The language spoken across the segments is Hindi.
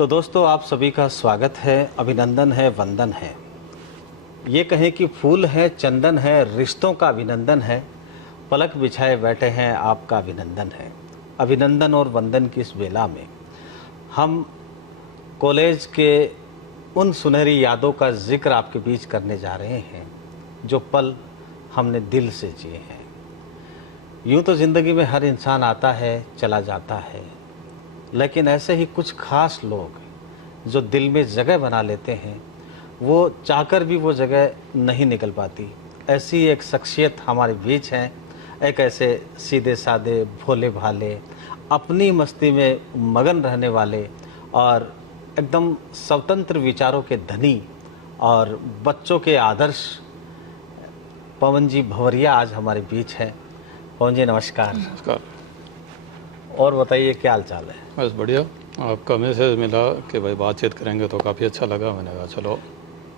तो दोस्तों आप सभी का स्वागत है, अभिनंदन है, वंदन है। ये कहें कि फूल है, चंदन है, रिश्तों का अभिनंदन है, पलक बिछाए बैठे हैं आपका अभिनंदन है। अभिनंदन और वंदन की इस बेला में हम कॉलेज के उन सुनहरी यादों का जिक्र आपके बीच करने जा रहे हैं जो पल हमने दिल से जिए हैं। यूँ तो ज़िंदगी में हर इंसान आता है, चला जाता है, लेकिन ऐसे ही कुछ खास लोग जो दिल में जगह बना लेते हैं, वो चाहकर भी वो जगह नहीं निकल पाती। ऐसी एक शख्सियत हमारे बीच हैं, एक ऐसे सीधे साधे भोले भाले, अपनी मस्ती में मगन रहने वाले और एकदम स्वतंत्र विचारों के धनी और बच्चों के आदर्श पवन जी भंवरिया आज हमारे बीच हैं। पवन जी नमस्कार। नमस्कार। और बताइए क्या हाल चाल है? बस बढ़िया। आपका मैसेज मिला कि भाई बातचीत करेंगे तो काफ़ी अच्छा लगा। मैंने कहा चलो।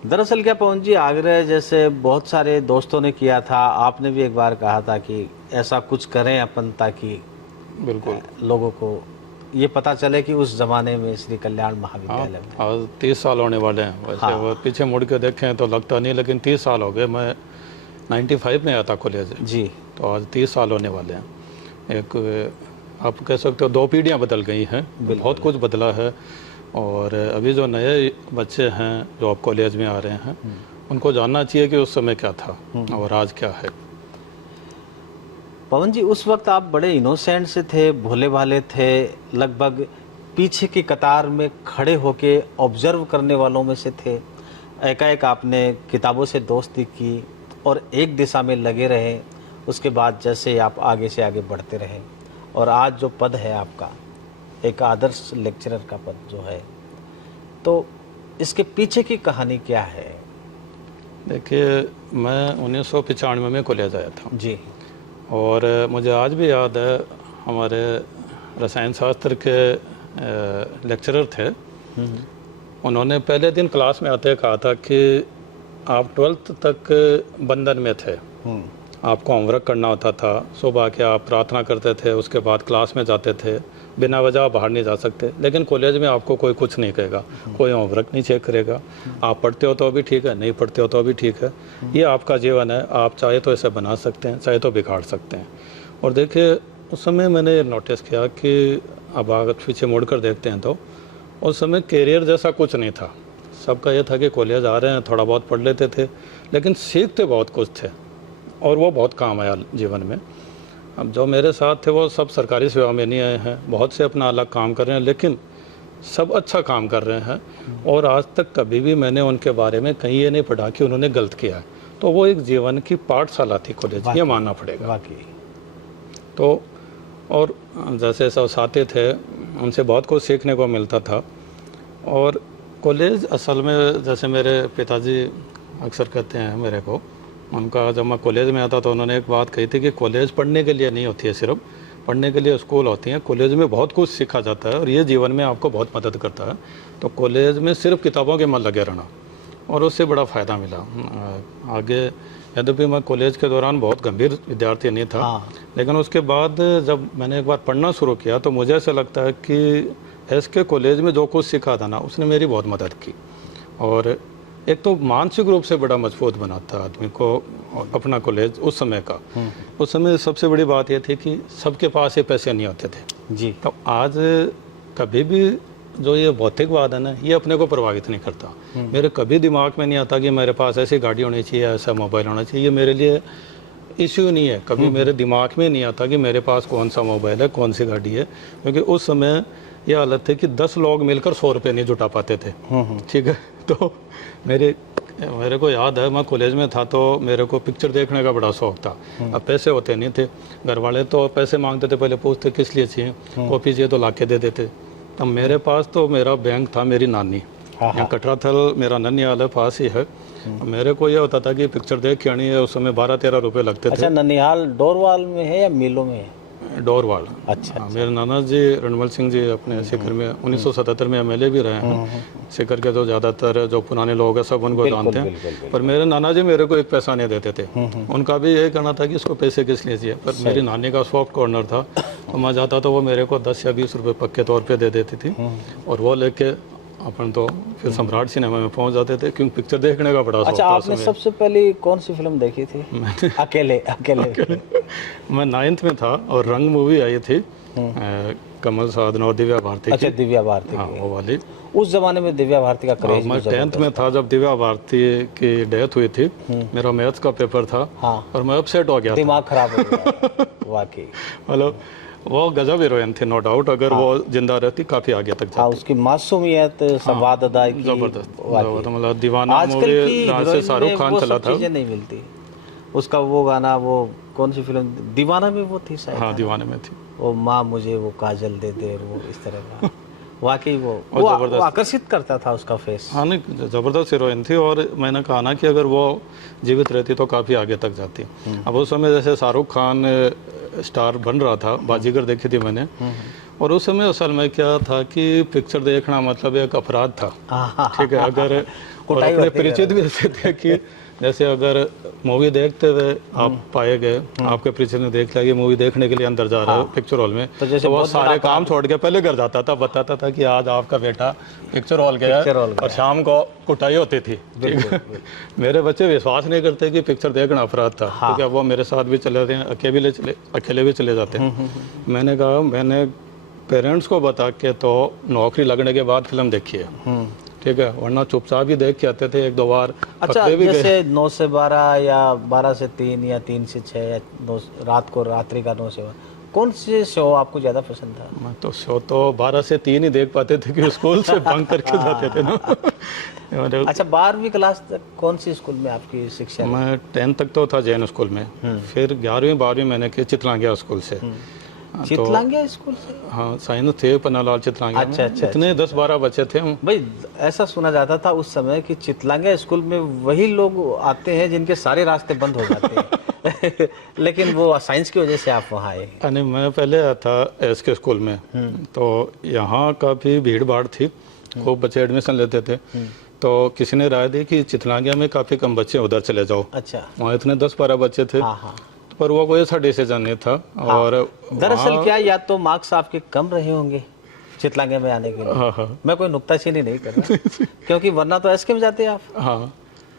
दरअसल क्या पवन जी, आग्रह जैसे बहुत सारे दोस्तों ने किया था, आपने भी एक बार कहा था कि ऐसा कुछ करें अपन ताकि बिल्कुल लोगों को ये पता चले कि उस ज़माने में श्री कल्याण महाविद्यालय में आज 30 साल होने वाले हैं। वैसे हाँ। वो पीछे मुड़ के देखें तो लगता नहीं, लेकिन 30 साल हो गए। मैं 95 में आया था कॉलेज जी। तो आज 30 साल होने वाले हैं। एक आप कह सकते हो 2 पीढ़ियाँ बदल गई हैं, बहुत कुछ बदला है। और अभी जो नए बच्चे हैं जो अब कॉलेज में आ रहे हैं, उनको जानना चाहिए कि उस समय क्या था और आज क्या है। पवन जी, उस वक्त आप बड़े इनोसेंट से थे, भोले भाले थे, लगभग पीछे की कतार में खड़े होके ऑब्जर्व करने वालों में से थे। एकाएक आपने किताबों से दोस्ती की और एक दिशा में लगे रहे। उसके बाद जैसे आप आगे से आगे बढ़ते रहे और आज जो पद है आपका, एक आदर्श लेक्चरर का पद जो है, तो इसके पीछे की कहानी क्या है? देखिए, मैं 1995 में कॉलेज आया था जी। और मुझे आज भी याद है, हमारे रसायन शास्त्र के लेक्चरर थे। उन्होंने पहले दिन क्लास में आते कहा था कि आप 12th तक बंधन में थे, आपको होमवर्क करना होता था। सुबह के आप प्रार्थना करते थे, उसके बाद क्लास में जाते थे, बिना वजह बाहर नहीं जा सकते। लेकिन कॉलेज में आपको कोई कुछ नहीं कहेगा, कोई होमवर्क नहीं चेक करेगा। आप पढ़ते हो तो भी ठीक है, नहीं पढ़ते हो तो भी ठीक है। ये आपका जीवन है, आप चाहे तो इसे बना सकते हैं, चाहे तो बिगाड़ सकते हैं। और देखिए, उस समय मैंने नोटिस किया कि अब अगर पीछे मुड़ कर देखते हैं तो उस समय कैरियर जैसा कुछ नहीं था। सबका ये था कि कॉलेज आ रहे हैं, थोड़ा बहुत पढ़ लेते थे, लेकिन सीखते बहुत कुछ थे और वो बहुत काम आया जीवन में। अब जो मेरे साथ थे वो सब सरकारी सेवा में नहीं आए हैं, बहुत से अपना अलग काम कर रहे हैं, लेकिन सब अच्छा काम कर रहे हैं। और आज तक कभी भी मैंने उनके बारे में कहीं ये नहीं पढ़ा कि उन्होंने गलत किया है। तो वो एक जीवन की पाठशाला थी कॉलेज, ये मानना पड़ेगा। वाकई। तो और जैसे सब साथी थे, उनसे बहुत कुछ सीखने को मिलता था। और कॉलेज असल में, जैसे मेरे पिताजी अक्सर कहते हैं मेरे को, उनका जब मैं कॉलेज में आता तो उन्होंने एक बात कही थी कि कॉलेज पढ़ने के लिए नहीं होती है, सिर्फ पढ़ने के लिए स्कूल होती हैं। कॉलेज में बहुत कुछ सीखा जाता है और ये जीवन में आपको बहुत मदद करता है। तो कॉलेज में सिर्फ किताबों के मन लगे रहना, और उससे बड़ा फ़ायदा मिला आगे। यद्यपि मैं कॉलेज के दौरान बहुत गंभीर विद्यार्थी नहीं था, लेकिन उसके बाद जब मैंने एक बार पढ़ना शुरू किया तो मुझे ऐसा लगता है कि एसके कॉलेज में जो कुछ सीखा था ना, उसने मेरी बहुत मदद की। और एक तो मानसिक रूप से बड़ा मजबूत बनाता है आदमी को अपना कॉलेज उस समय का। उस समय सबसे बड़ी बात यह थी कि सबके पास ये पैसे नहीं होते थे जी। तो आज कभी भी जो ये भौतिकवाद है ना, ये अपने को प्रभावित नहीं करता। मेरे कभी दिमाग में नहीं आता कि मेरे पास ऐसी गाड़ी होनी चाहिए, ऐसा मोबाइल होना चाहिए। ये मेरे लिए इश्यू नहीं है। कभी मेरे दिमाग में नहीं आता कि मेरे पास कौन सा मोबाइल है, कौन सी गाड़ी है, क्योंकि उस समय यह हालत थी कि 10 लोग मिलकर 100 रुपये नहीं जुटा पाते थे। ठीक है। तो मेरे को याद है, मैं कॉलेज में था तो मेरे को पिक्चर देखने का बड़ा शौक था। अब पैसे होते नहीं थे, घर वाले तो पैसे मांगते थे, पहले पूछते किस लिए चाहिए, कॉपी चाहिए तो ला के दे देते। तब मेरे पास तो मेरा बैंक था, मेरी नानी, यहाँ कटराथल मेरा ननिहाल है, पास ही है। मेरे को ये होता था कि पिक्चर देख के आनी है। उस समय 12-13 रुपये लगते थे। अच्छा, ननिहाल डोरवाल में है या मीलों में है? डोरवाल। अच्छा। मेरे नाना जी रणमल सिंह जी अपने शिखर में 1977 में एमएलए भी रहे हैं। शिखर के तो ज़्यादातर जो पुराने लोग हैं सब उनको जानते हैं। पर मेरे नाना जी मेरे को एक पैसा नहीं देते थे। उनका भी यही कहना था कि इसको पैसे किस लिए चाहिए। पर मेरी नानी का सॉफ्ट कॉर्नर था, तो मैं जाता तो वो मेरे को 10 या 20 रुपये पक्के तौर पे दे देती थी, और वो लेके अपन तो फिर सम्राट सिनेमा में पहुंच जाते थे, क्योंकि पिक्चर देखने का बड़ा शौक अच्छा, था आपने उसमें। सबसे पहले कौन सी फिल्म देखी थी? अकेले अकेले। मैं 9th में था और रंग मूवी आई थी, कमल साधन और दिव्या भारती अच्छा, की। दिव्या भारती हाँ, की। वो वाली। उस जमाने में दिव्या भारती का क्रेज मैं भी 10th में जबरदस्त था जब दिव्या भारती की डेथ हुई थी। मेरा मैथ्स का पेपर था हाँ। और मैं अपसेट हो गया था। दिमाग खराब हो गया वाकई। मतलब वो गजब हीरोइन थी, नो डाउट। अगर वो जिंदा रहती काफी आगे तक हाँ, जाती। उसकी मासूमियत, संवाद अदायगी जबरदस्त, वाकई। मतलब दीवाना आजकल मूवी की जहाँ से हीरोइन शाहरुख में खान वो चला सब था। चीजें नहीं मिलती। उसका वो गाना, वो कौन सी फिल्म, दीवाना में वो थी शायद, हाँ, है ना? दीवाने में थी। वो माँ मुझे वो काजल दे दे, वो इस तरह का। वाकई वो जबरदस्त। आकर्षित करता था उसका फेस। हाँ, नहीं, ज़बरदस्त हीरोइन थी। और मैंने कहा ना कि अगर वो जीवित रहती तो काफ़ी आगे तक जाती। अब उस समय जैसे शाहरुख खान स्टार बन रहा था, बाजीगर देखी थी मैंने। और उस समय असल में क्या था कि पिक्चर देखना मतलब एक अपराध था, ठीक है। अगर और कुटाई अपने होती है। परिचित भी ऐसे थे कि जैसे अगर मूवी देखते हुए आप पाए गए, आपके परिचित ने देख लिया कि मूवी देखने के लिए अंदर जा रहा है पिक्चर हॉल में, तो जैसे तो वो बहुत बड़ा सारे काम छोड़ के पहले घर जाता था, बताता था कि आज आपका बेटा पिक्चर हॉल गया पिक्चर हॉल है गया। और शाम को कुटाई होती थी, ठीक है। मेरे बच्चे विश्वास नहीं करते कि पिक्चर देखना अपराध था, क्योंकि अब वो मेरे साथ भी चले जाते हैं, अकेले भी चले जाते हैं। मैंने कहा मैंने पेरेंट्स को बता के तो नौकरी लगने के बाद फिल्म देखी है, ठीक है, वरना चुपचाप ही देख के आते थे। 1-2 बार अच्छा, पकड़े भी गए। जैसे 9 से 12 या 12 से 3 या 3 से 6 या 9 रात को, रात्रि का 9 से 12, कौन से शो आपको ज़्यादा पसंद था? मैं तो शो तो 12 से 3 ही देख पाते थे, कि स्कूल से बंक करके जाते थे ना। और अच्छा, 12वीं क्लास तक कौन सी स्कूल में आपकी शिक्षा रही? मैं 10th तक तो था जैन स्कूल में, फिर 11वीं 12वीं मैंने की चितलांगिया स्कूल से। चितलांगिया स्कूल से? हाँ, साइंस थे पन्नालाल चितलांगिया में। अच्छा, इतने 10-12 बच्चे थे हम। भाई, ऐसा सुना जाता था उस समय कि चितलांगिया स्कूल में वही लोग आते हैं जिनके सारे रास्ते बंद हो जाते हैं। लेकिन वो साइंस की वजह से आप वहाँ आए। नहीं, मैं पहले आया था SK स्कूल में, तो यहाँ काफ़ी भीड़ भाड़ थी, खूब बच्चे एडमिशन लेते थे। तो किसी ने राय दी कि चितलांगिया में काफ़ी कम बच्चे, उधर चले जाओ। अच्छा। वहाँ इतने 10-12 बच्चे थे। हाँ हाँ। पर वो कोई ऐसा डिसीजन नहीं था। और दरअसल क्या, या तो मार्क्स आपके कम रहे होंगे चितलांगे में आने के लिए। हाँ। मैं कोई नुक्ताचीनी नहीं कर रहा, क्योंकि वरना तो SK में जाते आप। हाँ,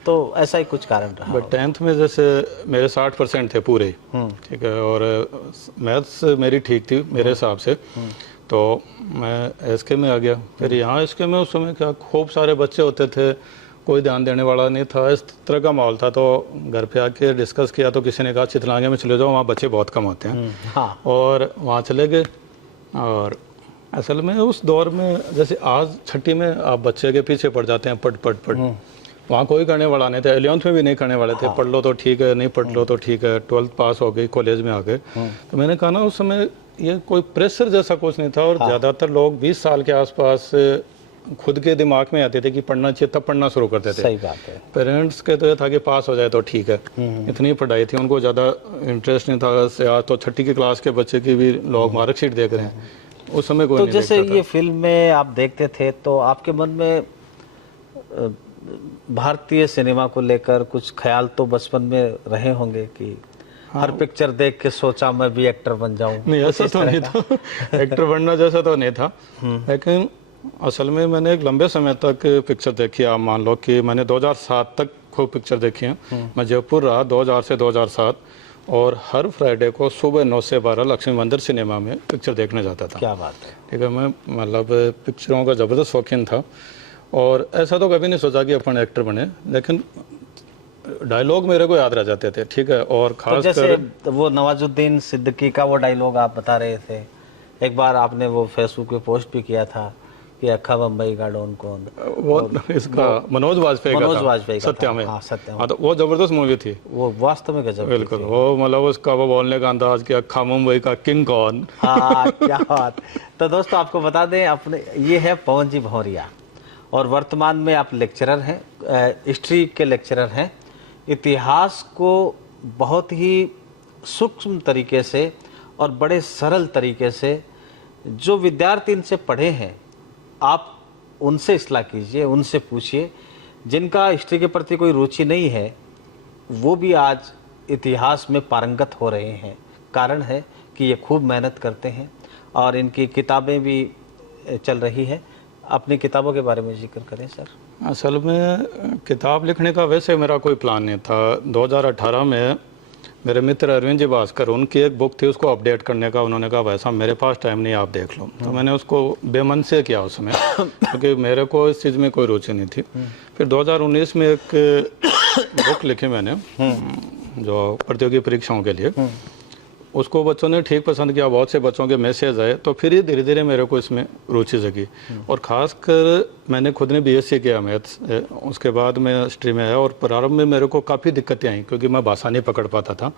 तो ऐसा ही कुछ कारण रहा। बट 10th में जैसे मेरे 60% थे पूरे, ठीक है, और मैथ्स मेरी ठीक थी मेरे हिसाब से, तो मैं SK में आ गया। फिर यहाँ SK में उस समय क्या खूब सारे बच्चे होते थे, कोई ध्यान देने वाला नहीं था, इस तरह का माहौल था। तो घर पे आके डिस्कस किया तो किसी ने कहा चितलांगे में चले जाओ, वहाँ बच्चे बहुत कम होते हैं। हाँ। और वहाँ चले गए। और असल में उस दौर में जैसे आज छठी में आप बच्चे के पीछे पड़ जाते हैं, पढ़ वहाँ कोई करने वाला नहीं था। 11th में भी नहीं करने वाले थे। पढ़ लो तो ठीक है, नहीं पढ़ लो तो ठीक है। 12th पास हो गई, कॉलेज में आ गए। तो मैंने कहा ना, उस समय ये कोई प्रेशर जैसा कुछ नहीं था। और ज़्यादातर लोग 20 साल के आसपास खुद के दिमाग में आते थे कि पढ़ना चाहिए, तब पढ़ना शुरू करते थे। सही बात है। पेरेंट्स के तो ये था कि पास हो जाए तो ठीक है, इतनी पढ़ाई थी, उनको ज़्यादा इंटरेस्ट नहीं था। से आज तो छठी की क्लास के बच्चे की भी लोग मार्कशीट देख रहे हैं, उस समय कोई तो नहीं जैसे देखता था। ये फिल्म में आप देखते थे तो आपके मन में भारतीय सिनेमा को लेकर कुछ ख्याल तो बचपन में रहे होंगे कि हर पिक्चर देख के सोचा मैं भी एक्टर बन जाऊं? नहीं, ऐसा तो नहीं था। एक्टर बनना जैसा तो नहीं था। लेकिन असल में मैंने एक लंबे समय तक पिक्चर देखी। आप मान लो कि मैंने 2007 तक खूब पिक्चर देखी है। मैं जयपुर रहा 2000 से 2007, और हर फ्राइडे को सुबह 9 से 12 लक्ष्मी मंदिर सिनेमा में पिक्चर देखने जाता था। क्या बात है। ठीक है, मैं मतलब पिक्चरों का ज़बरदस्त शौकीन था। और ऐसा तो कभी नहीं सोचा कि अपन एक्टर बने, लेकिन डायलॉग मेरे को याद रह जाते थे, ठीक है। और तो खास जैसे कर वो नवाजुद्दीन सिद्दीकी का वो डायलॉग आप बता रहे थे, एक बार आपने वो फेसबुक पे पोस्ट भी किया था कि अखा बम्बई का डॉन कौन, वो इसका मनोज वाजपेयी मनोज वाजपेयी का सत्या था। में। हाँ, सत्या में। हाँ, तो वो जबरदस्त मूवी थी। वो वास्तव में गजब की बिल्कुल, थी। वो मतलब उसका वो बोलने का अंदाज कि अखा मुंबई का किंग कौन। हाँ, क्या बात। तो दोस्तों, आपको बता दें, अपने ये है पवन जी भौरिया, और वर्तमान में आप लेक्चरर हैं, हिस्ट्री के लेक्चरर हैं। इतिहास को बहुत ही सूक्ष्म तरीके से और बड़े सरल तरीके से जो विद्यार्थी इनसे पढ़े हैं, आप उनसे इस्लाह कीजिए, उनसे पूछिए। जिनका हिस्ट्री के प्रति कोई रुचि नहीं है, वो भी आज इतिहास में पारंगत हो रहे हैं। कारण है कि ये खूब मेहनत करते हैं और इनकी किताबें भी चल रही है। अपनी किताबों के बारे में जिक्र करें सर। असल में किताब लिखने का वैसे मेरा कोई प्लान नहीं था। 2018 में मेरे मित्र अरविंद जी भास्कर, उनकी एक बुक थी, उसको अपडेट करने का उन्होंने कहा वैसा मेरे पास टाइम नहीं, आप देख लो। तो मैंने उसको बेमन से किया उस समय क्योंकि मेरे को इस चीज़ में कोई रुचि नहीं थी। फिर 2019 में एक बुक लिखी मैंने जो प्रतियोगी परीक्षाओं के लिए, उसको बच्चों ने ठीक पसंद किया, बहुत से बच्चों के मैसेज आए, तो फिर ही धीरे धीरे मेरे को इसमें रुचि जगी। और ख़ासकर मैंने खुद ने बीएससी किया मैथ्स, उसके बाद मैं हिस्ट्री में आया, और प्रारंभ में मेरे को काफ़ी दिक्कतें आई क्योंकि मैं भाषा नहीं पकड़ पाता था,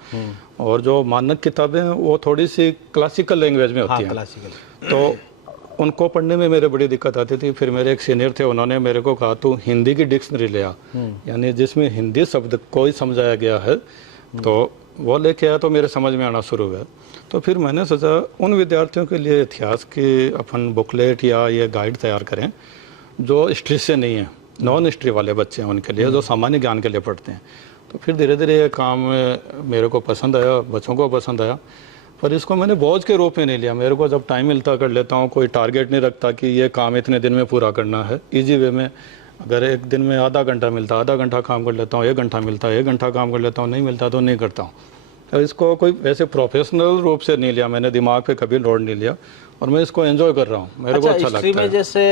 और जो मानक किताबें हैं वो थोड़ी सी क्लासिकल लैंग्वेज में होती हैं, क्लासिकल, तो उनको पढ़ने में मेरे बड़ी दिक्कत आती थी। फिर मेरे एक सीनियर थे, उन्होंने मेरे को कहा तू हिंदी की डिक्शनरी ले आ, यानी जिसमें हिंदी शब्द कोई समझाया गया है, तो वो लेके आया तो मेरे समझ में आना शुरू हुआ। तो फिर मैंने सोचा उन विद्यार्थियों के लिए इतिहास की अपन बुकलेट या ये गाइड तैयार करें जो हिस्ट्री से नहीं है, नॉन हिस्ट्री वाले बच्चे हैं उनके लिए, जो सामान्य ज्ञान के लिए पढ़ते हैं। तो फिर धीरे धीरे ये काम मेरे को पसंद आया, बच्चों को पसंद आया, पर इसको मैंने बोझ के रूप में नहीं लिया। मेरे को जब टाइम मिलता कर लेता हूँ, कोई टारगेट नहीं रखता कि ये काम इतने दिन में पूरा करना है। ईजी वे में अगर एक दिन में आधा घंटा मिलता, आधा घंटा काम कर लेता हूँ, 1 घंटा मिलता है 1 घंटा काम कर लेता हूँ, नहीं मिलता तो नहीं करता हूँ। तो इसको कोई वैसे प्रोफेशनल रूप से नहीं लिया मैंने, दिमाग पे कभी लोड नहीं लिया, और मैं इसको एंजॉय कर रहा हूँ, मेरे को अच्छा लगता है। हिस्ट्री में जैसे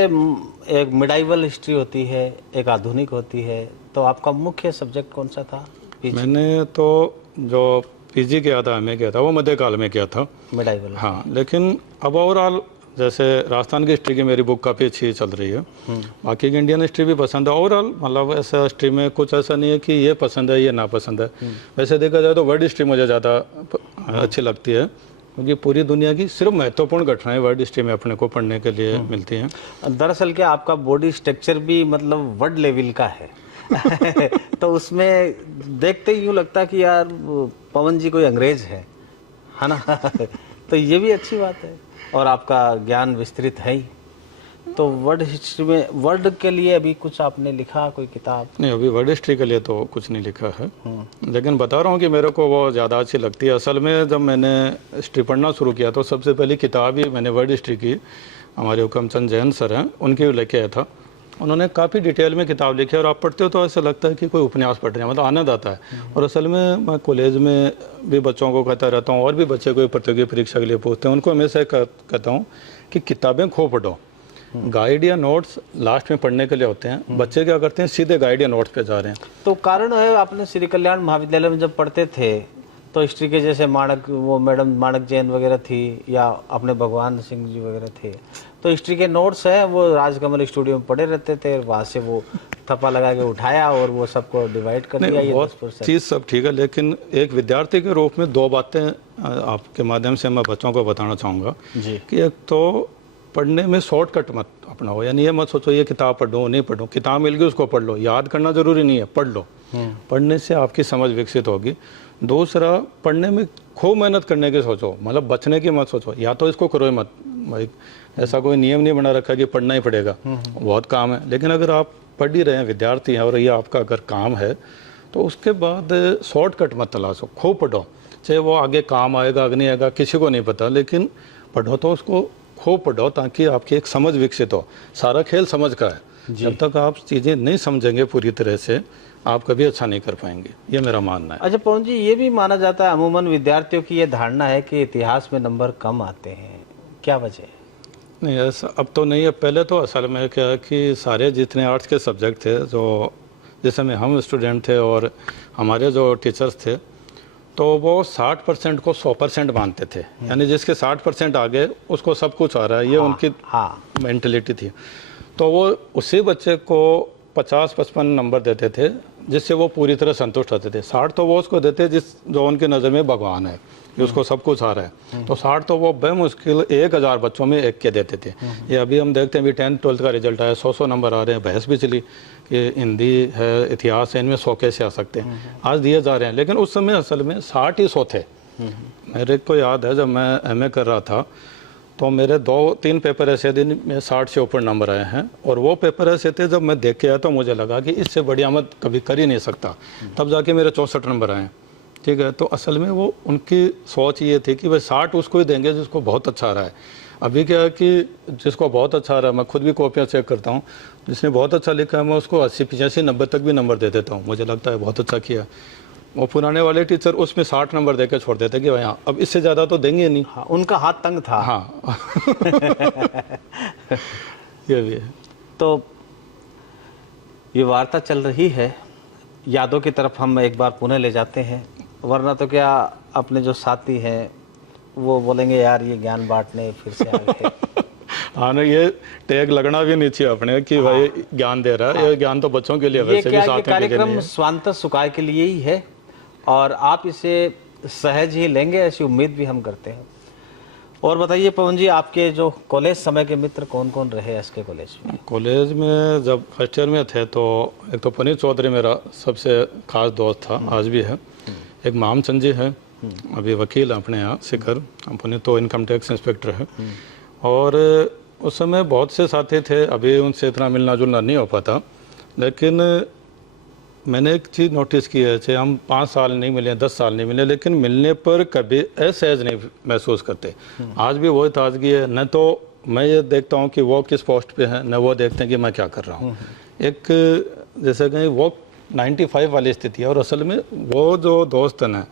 एक मिडाइवल हिस्ट्री होती है, एक आधुनिक होती है, तो आपका मुख्य सब्जेक्ट कौन सा था? मैंने तो जो पीजी किया था, एमए किया था, वो मध्यकाल में किया था, मिडाइवल। हाँ, लेकिन अब ओवरऑल जैसे राजस्थान की हिस्ट्री की मेरी बुक काफ़ी अच्छी चल रही है, बाकी की इंडियन हिस्ट्री भी पसंद है। ओवरऑल मतलब ऐसा हिस्ट्री में कुछ ऐसा नहीं है कि ये पसंद है ये ना पसंद है। वैसे देखा जाए तो वर्ल्ड हिस्ट्री मुझे ज़्यादा अच्छी लगती है, क्योंकि पूरी दुनिया की सिर्फ महत्वपूर्ण घटनाएं वर्ल्ड हिस्ट्री में अपने को पढ़ने के लिए मिलती हैं। दरअसल क्या आपका बॉडी स्ट्रक्चर भी मतलब वर्ल्ड लेवल का है तो उसमें देखते ही यूँ लगता कि यार पवन जी कोई अंग्रेज है ना तो ये भी अच्छी बात है, और आपका ज्ञान विस्तृत है ही। तो वर्ल्ड हिस्ट्री में, वर्ल्ड के लिए अभी कुछ आपने लिखा, कोई किताब? नहीं, अभी वर्ल्ड हिस्ट्री के लिए तो कुछ नहीं लिखा है, लेकिन बता रहा हूँ कि मेरे को वो ज़्यादा अच्छी लगती है। असल में जब मैंने हिस्ट्री पढ़ना शुरू किया तो सबसे पहली किताब ही मैंने वर्ल्ड हिस्ट्री की, हमारे हुकमचंद जैन सर हैं, उनकी लेके आया था। उन्होंने काफ़ी डिटेल में किताब लिखी, और आप पढ़ते हो तो ऐसा लगता है कि कोई उपन्यास पढ़ रहे हैं, मतलब आनंद आता है। और असल में मैं कॉलेज में भी बच्चों को कहता रहता हूँ, और भी बच्चे कोई प्रतियोगी परीक्षा के लिए पूछते हैं, उनको हमेशा कहता हूँ कि किताबें खूब पढ़ो। गाइड या नोट्स लास्ट में पढ़ने के लिए होते हैं। बच्चे क्या करते हैं, सीधे गाइड या नोट्स पे जा रहे हैं। तो कारण है, आपने श्री कल्याण महाविद्यालय में जब पढ़ते थे तो हिस्ट्री के जैसे माणक, वो मैडम माणक जैन वगैरह थी, या अपने भगवान सिंह जी वगैरह थे, तो हिस्ट्री के नोट्स हैं वो राजकमल स्टूडियो में पढ़े रहते थे, वहाँ से वो थप्पा लगा के उठाया और वो सबको डिवाइड कर दिया। ये चीज़ सब ठीक है, लेकिन एक विद्यार्थी के रूप में 2 बातें आपके माध्यम से मैं बच्चों को बताना चाहूँगा कि एक तो पढ़ने में शॉर्टकट मत अपनाओ, यानी ये मत सोचो ये किताब पढ़ो नहीं पढ़ो, किताब मिल गई उसको पढ़ लो, याद करना जरूरी नहीं है, पढ़ लो। पढ़ने से आपकी समझ विकसित होगी। दूसरा, पढ़ने में खूब मेहनत करने की सोचो, मतलब बचने की मत सोचो, या तो इसको करो ही मत। भाई ऐसा कोई नियम नहीं बना रखा कि पढ़ना ही पड़ेगा, बहुत काम है, लेकिन अगर आप पढ़ ही रहे हैं, विद्यार्थी हैं, और ये आपका अगर काम है, तो उसके बाद शॉर्टकट मत तलाशो, खूब पढ़ो। चाहे वो आगे काम आएगा आगे नहीं आएगा किसी को नहीं पता, लेकिन पढ़ो तो उसको खूब पढ़ो ताकि आपकी एक समझ विकसित हो। सारा खेल समझ का है, जब तक आप चीज़ें नहीं समझेंगे पूरी तरह से आप कभी अच्छा नहीं कर पाएंगे, ये मेरा मानना है। अच्छा पवन जी, ये भी माना जाता है अमूमन विद्यार्थियों की ये धारणा है कि इतिहास में नंबर कम आते हैं, क्या वजह है? नहीं, ऐसा अब तो नहीं है। पहले तो असल में क्या है कि सारे जितने आर्ट्स के सब्जेक्ट थे, जो जिस समय हम स्टूडेंट थे और हमारे जो टीचर्स थे, तो वो 60% को 100% मानते थे, यानी जिसके 60% आ गए उसको सब कुछ आ रहा है, ये उनकी मेंटलिटी थी। तो वो उसी बच्चे को 50-55 नंबर देते थे जिससे वो पूरी तरह संतुष्ट होते थे। 60 तो वो उसको देते जिस जो उनकी नज़र में भगवान है, कि उसको सब कुछ आ रहा है। तो 60 तो वो बेमुश्किल 1000 बच्चों में 1 के देते थे। ये अभी हम देखते हैं, 10th-12th का रिजल्ट आया, 100 नंबर आ रहे हैं। बहस भी चली कि हिंदी है, इतिहास है, इनमें 100 कैसे आ सकते हैं, आज दिए जा रहे हैं। लेकिन उस समय असल में 60 ही 100 थे। मेरे को याद है जब मैं एमए कर रहा था तो मेरे 2-3 पेपर ऐसे दिन में 60 से ऊपर नंबर आए हैं, और वो पेपर ऐसे थे जब मैं देख के आया तो मुझे लगा कि इससे बढ़िया मैं कभी कर ही नहीं सकता। तब जाके मेरे 64 नंबर आए, ठीक है। तो असल में वो उनकी सोच ये थी कि भाई 60 उसको ही देंगे जिसको बहुत अच्छा आ रहा है। अभी क्या है कि जिसको बहुत अच्छा आ रहा है, मैं खुद भी कॉपियाँ चेक करता हूँ, जिसने बहुत अच्छा लिखा है मैं उसको 80, 85, 90 तक भी नंबर दे देता हूँ, मुझे लगता है बहुत अच्छा किया। वो पुराने वाले टीचर उसमें 60 नंबर दे के छोड़ देते कि भाई हाँ अब इससे ज़्यादा तो देंगे नहीं। हाँ, उनका हाथ तंग था। हाँ ये भी है। तो ये वार्ता चल रही है, यादों की तरफ हम एक बार पुनः ले जाते हैं, वरना तो क्या अपने जो साथी हैं वो बोलेंगे यार ये ज्ञान बांटने फिर से आ गए। हाँ ना, ये टैग लगना भी नहीं चाहिए अपने कि भाई ज्ञान दे रहा है, ये ज्ञान तो बच्चों के लिए ये वैसे भी क्या, ये साथियों के लिए कार्यक्रम नहीं है। स्वांतः सुखाय के लिए ही है और आप इसे सहज ही लेंगे ऐसी उम्मीद भी हम करते हैं। और बताइए पवन जी, आपके जो कॉलेज समय के मित्र कौन कौन रहे एसके कॉलेज में? कॉलेज में जब फर्स्ट ईयर में थे तो एक तो पुनीत चौधरी मेरा सबसे खास दोस्त था, आज भी है। एक मामचंद जी है, अभी वकील है अपने यहाँ सिकर, पुनीत तो इनकम टैक्स इंस्पेक्टर है। और उस समय बहुत से साथी थे, अभी उनसे इतना मिलना जुलना नहीं हो पाता, लेकिन मैंने एक चीज़ नोटिस की है, चाहे हम 5 साल नहीं मिले, 10 साल नहीं मिले, लेकिन मिलने पर कभी असहज नहीं महसूस करते। आज भी वही ताजगी है, न तो मैं ये देखता हूँ कि वो किस पोस्ट पे हैं, न वो देखते हैं कि मैं क्या कर रहा हूँ। एक जैसे कहीं वो 95 वाली स्थिति है। और असल में वो जो दोस्त हैं ना,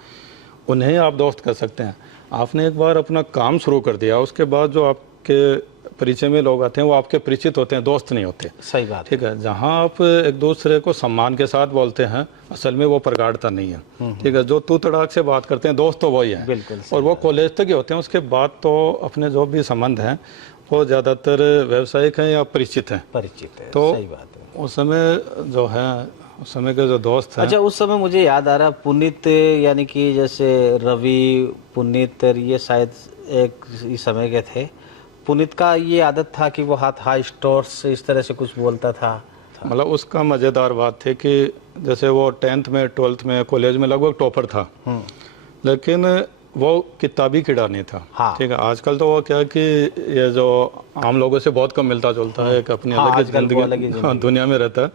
उन्हें आप दोस्त कर सकते हैं। आपने एक बार अपना काम शुरू कर दिया, उसके बाद जो आपके परिचय में लोग आते हैं वो आपके परिचित होते हैं, दोस्त नहीं होते। सही बात। ठीक है, जहाँ आप एक दूसरे को सम्मान के साथ बोलते हैं, असल में वो प्रगाढ़ता नहीं है। ठीक है, जो तू तड़ाक से बात करते हैं दोस्त तो वही है, बिल्कुल। और वो कॉलेज तक ही होते हैं। उसके बाद तो अपने जो भी संबंध हैं वो ज़्यादातर व्यावसायिक हैं या परिचित हैं। परिचित है, तो सही बात है। उस समय जो है, उस समय के जो दोस्त हैं। अच्छा, उस समय मुझे याद आ रहा पुनीत, यानी कि जैसे रवि, पुनीत, ये शायद एक इस समय के थे। पुनीत का ये आदत था कि वो हाई स्टोर्स इस तरह से कुछ बोलता था। मतलब उसका मज़ेदार बात थी कि जैसे वो 10th में 12th में कॉलेज में लगभग टॉपर था, लेकिन वो किताबी कीड़ा नहीं था। हाँ। ठीक है, आजकल तो वो क्या है कि ये जो आम लोगों से बहुत कम मिलता जुलता है, एक अपनी अलग ही जिंदगी दुनिया में रहता है।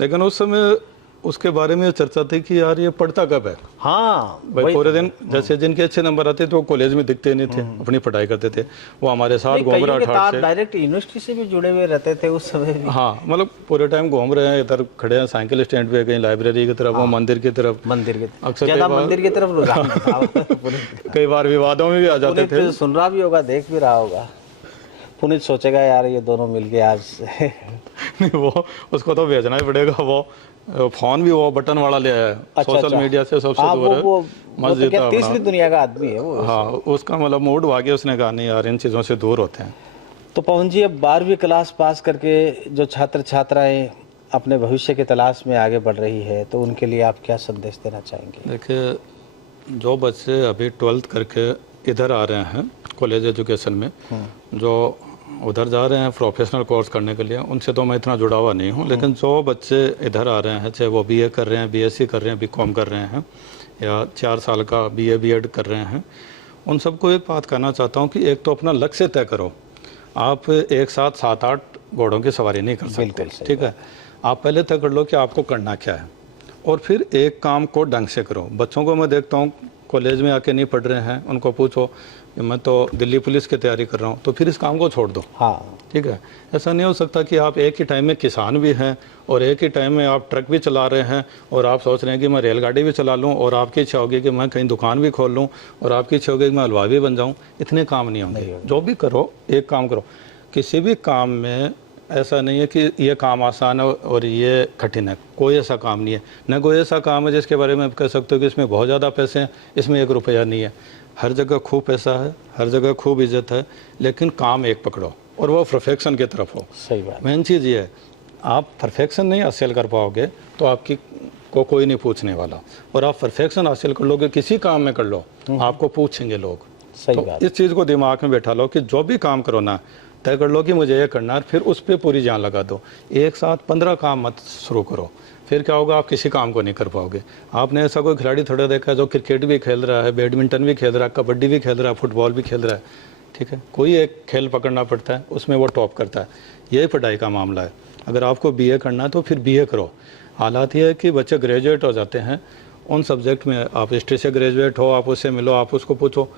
लेकिन उस समय उसके बारे में चर्चा थी कि यार ये पढ़ता कब है। हाँ भाई पूरे दिन, जैसे जिनके अच्छे नंबर आते थे वो कॉलेज में दिखते नहीं थे, अपनी पढ़ाई करते थे। वो हमारे साथ घूम रहा ठाट से, डायरेक्ट यूनिवर्सिटी से भी जुड़े हुए रहते थे उस समय भी। हाँ, मतलब पूरे टाइम घूम रहे हैं, इधर खड़े हैं साइकिल स्टैंड पे, कहीं लाइब्रेरी की तरफ, वो मंदिर की तरफ। अक्सर ज्यादा मंदिर की तरफ रुझान था। कई बार विवादों में भी आ जाते थे। सुन रहा भी होगा, देख भी रहा होगा। पुनीत सोचेगा यार ये दोनों मिलके आज नहीं, वो उसको तो भेजना ही पड़ेगा। वो फोन भी वो बटन वाला ले आया है, सोशल मीडिया से सबसे दूर है। मस्जिद तो तीसरी दुनिया का आदमी है वो। हाँ, उसका मतलब मूड भागे, उसने कहा नहीं यार इन चीज़ों से दूर होते हैं। तो पवन जी, अब 12वीं क्लास पास करके जो छात्र छात्राएं अपने भविष्य की तलाश में आगे बढ़ रही है, तो उनके लिए आप क्या संदेश देना चाहेंगे? देखिए, जो बच्चे अभी 12th करके इधर आ रहे हैं कॉलेज एजुकेशन में, जो उधर जा रहे हैं प्रोफेशनल कोर्स करने के लिए, उनसे तो मैं इतना जुड़ा हुआ नहीं हूँ। लेकिन जो बच्चे इधर आ रहे हैं, चाहे वो BA कर रहे हैं, BSc कर रहे हैं, BCom कर रहे हैं, या 4 साल का BA BEd कर रहे हैं, उन सबको एक बात कहना चाहता हूँ कि एक तो अपना लक्ष्य तय करो। आप एक साथ 7-8 घोड़ों की सवारी नहीं कर सकते। ठीक है, आप पहले तय कर लो कि आपको करना क्या है, और फिर एक काम को ढंग से करो। बच्चों को मैं देखता हूँ कॉलेज में आके नहीं पढ़ रहे हैं, उनको पूछो कि मैं तो दिल्ली पुलिस की तैयारी कर रहा हूँ, तो फिर इस काम को छोड़ दो। हाँ, ठीक है, ऐसा नहीं हो सकता कि आप एक ही टाइम में किसान भी हैं और एक ही टाइम में आप ट्रक भी चला रहे हैं, और आप सोच रहे हैं कि मैं रेलगाड़ी भी चला लूँ, और आपकी इच्छा होगी कि मैं कहीं दुकान भी खोल लूँ, और आपकी इच्छा होगी कि मैं हलवा भी बन जाऊँ। इतने काम नहीं होंगे। जो भी करो, एक काम करो। किसी भी काम में ऐसा नहीं है कि ये काम आसान है और ये कठिन है, कोई ऐसा काम नहीं है। न कोई ऐसा काम है जिसके बारे में आप कह सकते हो कि इसमें बहुत ज़्यादा पैसे हैं, इसमें 1 रुपया नहीं है। हर जगह खूब पैसा है, हर जगह खूब इज्जत है, लेकिन काम एक पकड़ो और वो परफेक्शन की तरफ हो। सही बात। मेन चीज़ ये है, आप परफेक्शन नहीं हासिल कर पाओगे तो आपकी को कोई नहीं पूछने वाला, और आप परफेक्शन हासिल कर लोगे किसी काम में कर लो, आपको पूछेंगे लोग। सही तो बात। इस चीज़ को दिमाग में बैठा लो कि जो भी काम करो ना, तय कर लो कि मुझे ये करना है, फिर उस पर पूरी जान लगा दो। एक साथ 15 काम मत शुरू करो, फिर क्या होगा, आप किसी काम को नहीं कर पाओगे। आपने ऐसा कोई खिलाड़ी थोड़ा देखा है जो क्रिकेट भी खेल रहा है, बैडमिंटन भी खेल रहा है, कबड्डी भी खेल रहा है, फुटबॉल भी खेल रहा है। ठीक है, कोई एक खेल पकड़ना पड़ता है, उसमें वो टॉप करता है। यही पढ़ाई का मामला है। अगर आपको BA करना है तो फिर BA करो। हालात ये है कि बच्चे ग्रेजुएट हो जाते हैं उन सब्जेक्ट में। आप हिस्ट्री से ग्रेजुएट हो, आप उससे मिलो, आप उसको पूछो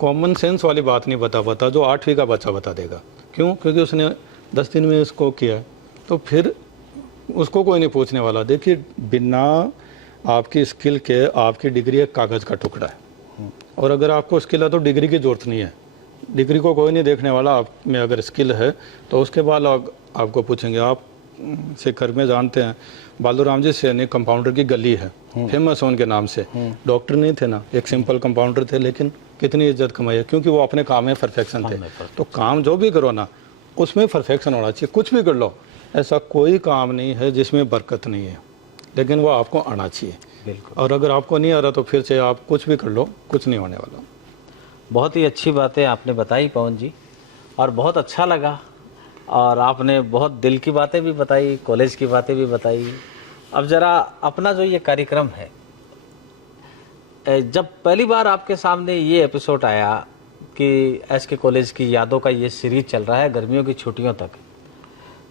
कॉमन सेंस वाली बात नहीं बता पाता जो 8वीं का बच्चा बता देगा। क्यों? क्योंकि उसने 10 दिन में इसको किया है, तो फिर उसको कोई नहीं पूछने वाला। देखिए, बिना आपकी स्किल के आपकी डिग्री एक कागज़ का टुकड़ा है, और अगर आपको स्किल है तो डिग्री की ज़रूरत नहीं है। डिग्री को कोई नहीं देखने वाला, आप में अगर स्किल है तो उसके बाद आपको पूछेंगे। आप सिखर में जानते हैं बालूराम जी सैनी कंपाउंडर की गली है, फेमस है उनके नाम से। डॉक्टर नहीं थे ना, एक सिंपल कंपाउंडर थे, लेकिन कितनी इज्जत कमाई है, क्योंकि वो अपने काम में परफेक्शन थे। तो काम जो भी करो ना, उसमें परफेक्शन होना चाहिए। कुछ भी कर लो, ऐसा कोई काम नहीं है जिसमें बरकत नहीं है, लेकिन वो आपको आना चाहिए। बिल्कुल। और अगर आपको नहीं आ रहा तो फिर से आप कुछ भी कर लो, कुछ नहीं होने वाला। बहुत ही अच्छी बातें आपने बताई पवन जी, और बहुत अच्छा लगा, और आपने बहुत दिल की बातें भी बताई, कॉलेज की बातें भी बताई। अब ज़रा अपना जो ये कार्यक्रम है, जब पहली बार आपके सामने ये एपिसोड आया कि एसके कॉलेज की यादों का ये सीरीज चल रहा है गर्मियों की छुट्टियों तक,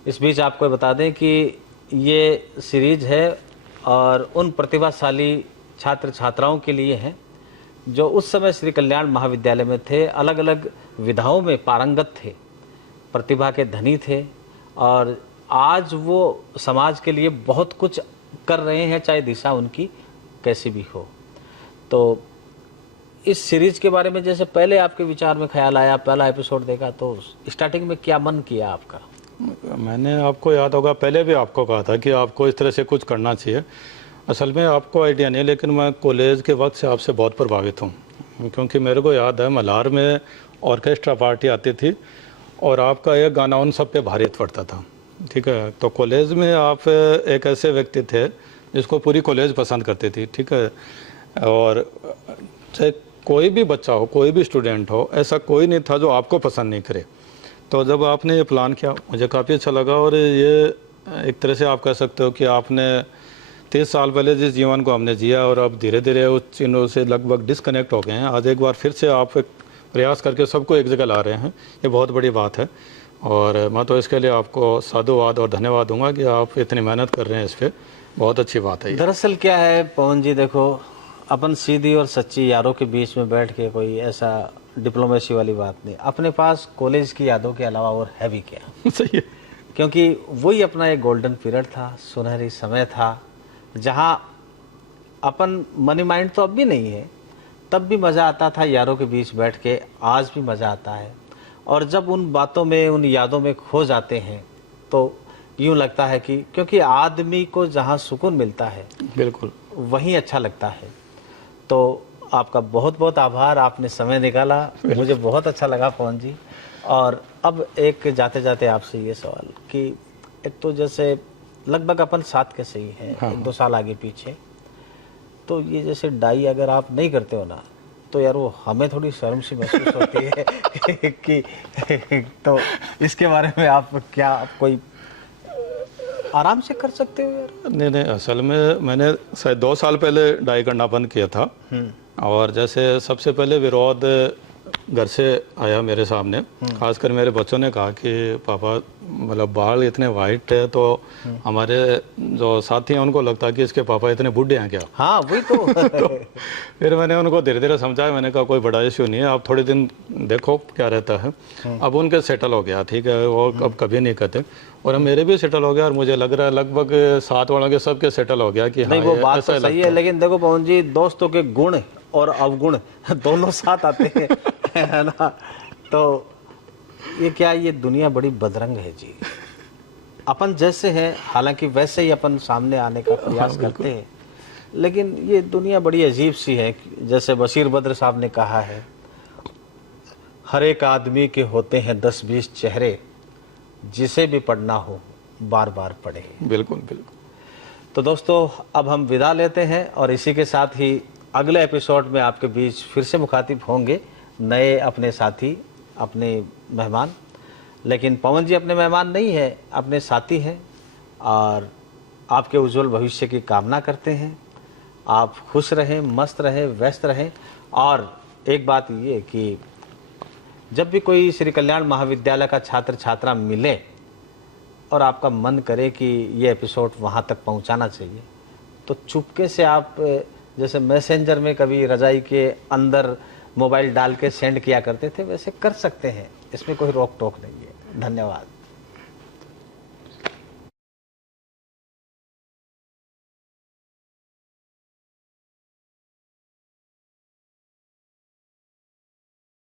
इस बीच आपको बता दें कि ये सीरीज है और उन प्रतिभाशाली छात्र छात्राओं के लिए है जो उस समय श्री कल्याण महाविद्यालय में थे, अलग अलग विधाओं में पारंगत थे, प्रतिभा के धनी थे, और आज वो समाज के लिए बहुत कुछ कर रहे हैं, चाहे दिशा उनकी कैसी भी हो। तो इस सीरीज के बारे में जैसे पहले आपके विचार में ख्याल आया, पहला एपिसोड देखा, तो स्टार्टिंग में क्या मन किया आपका? मैंने, आपको याद होगा, पहले भी आपको कहा था कि आपको इस तरह से कुछ करना चाहिए। असल में आपको आइडिया नहीं, लेकिन मैं कॉलेज के वक्त से आपसे बहुत प्रभावित हूँ, क्योंकि मेरे को याद है मल्हार में ऑर्केस्ट्रा पार्टी आती थी और आपका एक गाना उन सब पे भारी पड़ता था। ठीक है, तो कॉलेज में आप एक ऐसे व्यक्ति थे जिसको पूरी कॉलेज पसंद करती थी। ठीक है, और चाहे कोई भी बच्चा हो, कोई भी स्टूडेंट हो, ऐसा कोई नहीं था जो आपको पसंद नहीं करे। तो जब आपने ये प्लान किया, मुझे काफ़ी अच्छा लगा, और ये एक तरह से आप कह सकते हो कि आपने 30 साल पहले जिस जीवन को हमने जिया और अब धीरे धीरे उस चीज़ों से लगभग डिस्कनेक्ट हो गए हैं, आज एक बार फिर से आप एक प्रयास करके सबको एक जगह ला रहे हैं, ये बहुत बड़ी बात है। और मैं तो इसके लिए आपको साधुवाद और धन्यवाद दूंगा कि आप इतनी मेहनत कर रहे हैं इस पर, बहुत अच्छी बात है। दरअसल क्या है पवन जी, देखो, अपन सीधी और सच्ची यारों के बीच में बैठ के कोई ऐसा डिप्लोमेसी वाली बात नहीं, अपने पास कॉलेज की यादों के अलावा और है भी क्या। सही है, क्योंकि वही अपना एक गोल्डन पीरियड था, सुनहरी समय था, जहाँ अपन मनी माइंड तो अब भी नहीं है, तब भी मज़ा आता था यारों के बीच बैठ के, आज भी मज़ा आता है। और जब उन बातों में, उन यादों में खो जाते हैं तो यूँ लगता है कि, क्योंकि आदमी को जहाँ सुकून मिलता है बिल्कुल वहीं अच्छा लगता है। तो आपका बहुत बहुत आभार, आपने समय निकाला, मुझे बहुत अच्छा लगा पवन जी। और अब एक जाते जाते आपसे ये सवाल कि एक तो जैसे लगभग अपन साथ कैसे ही हैं, हाँ। 1-2 साल आगे पीछे, तो ये जैसे डाई अगर आप नहीं करते हो ना, तो यार वो हमें थोड़ी शर्म सी महसूस होती है कि तो इसके बारे में आप क्या, आप कोई आराम से कर सकते हो यार? नहीं, असल में मैंने शायद 2 साल पहले डाई करना बंद किया था। और जैसे सबसे पहले विरोध घर से आया मेरे सामने, खासकर मेरे बच्चों ने कहा कि पापा, मतलब बाल इतने वाइट है, तो हमारे जो साथी हैं उनको लगता है कि इसके पापा इतने बूढ़े हैं क्या। हाँ वही तो, फिर मैंने उनको धीरे धीरे समझाया, मैंने कहा कोई बड़ा इश्यू नहीं है, आप थोड़े दिन देखो क्या रहता है। अब उनके सेटल हो गया, ठीक है, वो अब कभी नहीं कहते, और मेरे भी सेटल हो गया, और मुझे लग रहा है लगभग 7 वालों के सबके सेटल हो गया कि नहीं हाँ, वो बात ऐसा तो सही लगता है। लेकिन देखो पवन जी, दोस्तों के गुण और अवगुण दोनों साथ आते हैं, है ना। तो ये क्या, ये दुनिया बड़ी बदरंग है जी। अपन जैसे हैं, हालांकि वैसे ही अपन सामने आने का प्रयास करते हैं, लेकिन ये दुनिया बड़ी अजीब सी है। जैसे बशीर बद्र साहब ने कहा है, हर एक आदमी के होते हैं 10-20 चेहरे, जिसे भी पढ़ना हो बार बार पढ़े। बिल्कुल बिल्कुल। तो दोस्तों, अब हम विदा लेते हैं, और इसी के साथ ही अगले एपिसोड में आपके बीच फिर से मुखातिब होंगे नए अपने साथी, अपने मेहमान। लेकिन पवन जी अपने मेहमान नहीं है, अपने साथी हैं, और आपके उज्जवल भविष्य की कामना करते हैं। आप खुश रहें, मस्त रहें, व्यस्त रहें। और एक बात ये कि जब भी कोई श्री कल्याण महाविद्यालय का छात्र छात्रा मिले और आपका मन करे कि ये एपिसोड वहाँ तक पहुँचाना चाहिए, तो चुपके से आप जैसे मैसेंजर में कभी रजाई के अंदर मोबाइल डाल के सेंड किया करते थे, वैसे कर सकते हैं, इसमें कोई रोक टोक नहीं है। धन्यवाद।